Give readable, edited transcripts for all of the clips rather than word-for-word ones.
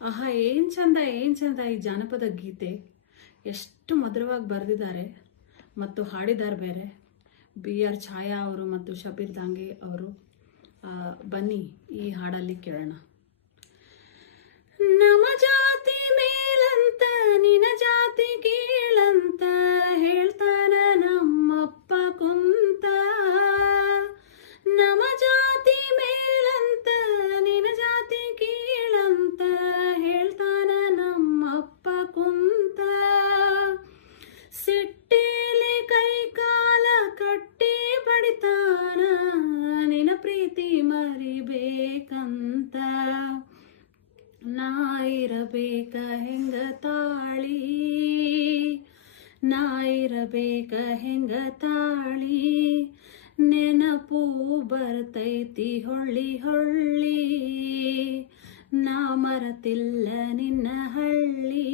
ಆಹಾ, ಏನು ಚಂದ ಏನು ಚಂದ ಈ ಜಾನಪದ ಗೀತೆ. ಎಷ್ಟು ಮಧುರವಾಗಿ ಬರೆದಿದ್ದಾರೆ ಮತ್ತು ಹಾಡಿದ್ದಾರೆ ಬೇರೆ. BR ಛಾಯಾ ಅವರು ಮತ್ತು ಶಬೀರ್ ದಾಂಗೆ ಅವರು. ಬನ್ನಿ ಈ ಹಾಡಲ್ಲಿ ಕೇಳೋಣ. ನಮ್ಮ ಜಾತಿ ಮೇಲಂತ ನಿನ್ನ ಜಾತಿ ಕೀಳಂತ ಹೇಳ್ತಾನ ನಮ್ಮಪ್ಪ ಕುಂತ. ನಮ್ಮ ಜಾತಿ ಮೇಲಂತ ನಿನ್ನ ಜಾತಿ ಕೀಳಂತ ಹೇಳ್ತಾನ ನಮ್ಮಪ್ಪ ಕುಂತ. ಸಿಟ್ಟೇಲಿ ಕೈ ಕಾಲ ಕಟ್ಟಿ ಬಡಿತಾನ ನಿನ್ನ ಪ್ರೀತಿ ಮರಿಬೇಕಂತ. ನಾ ಇರಬೇಕ ಹೆಂಗ ತಾಳಿ, ನಾ ಇರಬೇಕ ಹೆಂಗ ತಾಳಿ, ನೆನಪು ಬರ್ತೈತಿ ಹೊಳ್ಳಿ ಹೊಳ್ಳಿ, ನಾ ಮರತಿಲ್ಲ ನಿನ್ನ ಹಳ್ಳಿ,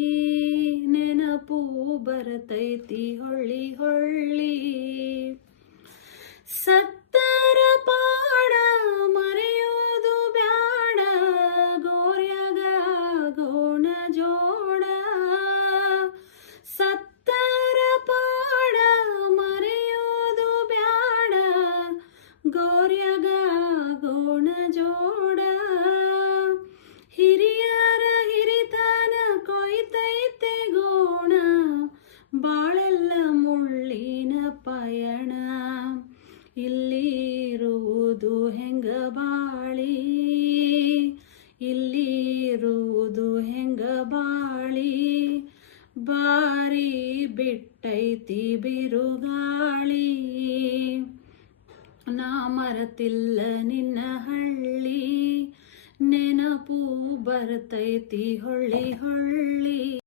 ನೆನಪು ಬರ್ತೈತಿ ಹೊಳ್ಳಿ ಹೊಳ್ಳಿ. ಸತ್ತರ ಪಾಡ ಮರೆಯೋದು ಬ್ಯಾಡ, ಗೋರ್ಯಾಗ ಗೋಣ ಜೋಡ. ಸತ್ತರ ಪಾಡ ಮರೆಯೋದು ಬ್ಯಾಡ, ಗೋರ್ಯಾಗ ಗೋಣ ಜೋಡ. ಹಿರಿಯರ ಹಿರಿತನ ಕೊಯ್ತೈತೆ ಗೋಣ, ಬಾಳೆಲ್ಲ ಮುಳ್ಳಿನ ಪಯಣ. ಇಲ್ಲಿರುವುದು ಹೆಂಗ ಬಾಳಿ, ಇಲ್ಲಿರುವುದು ಹೆಂಗ ಬಾಳಿ, ಬಾರಿ ಬಿಟ್ಟೈತಿ ಬಿರುಗಾಳಿ, ನಾ ಮರತಿಲ್ಲ ನಿನ್ನ ಹಳ್ಳಿ, ನೆನಪು ಬರ್ತೈತಿ ಹೊಳ್ಳಿ ಹೊಳ್ಳಿ.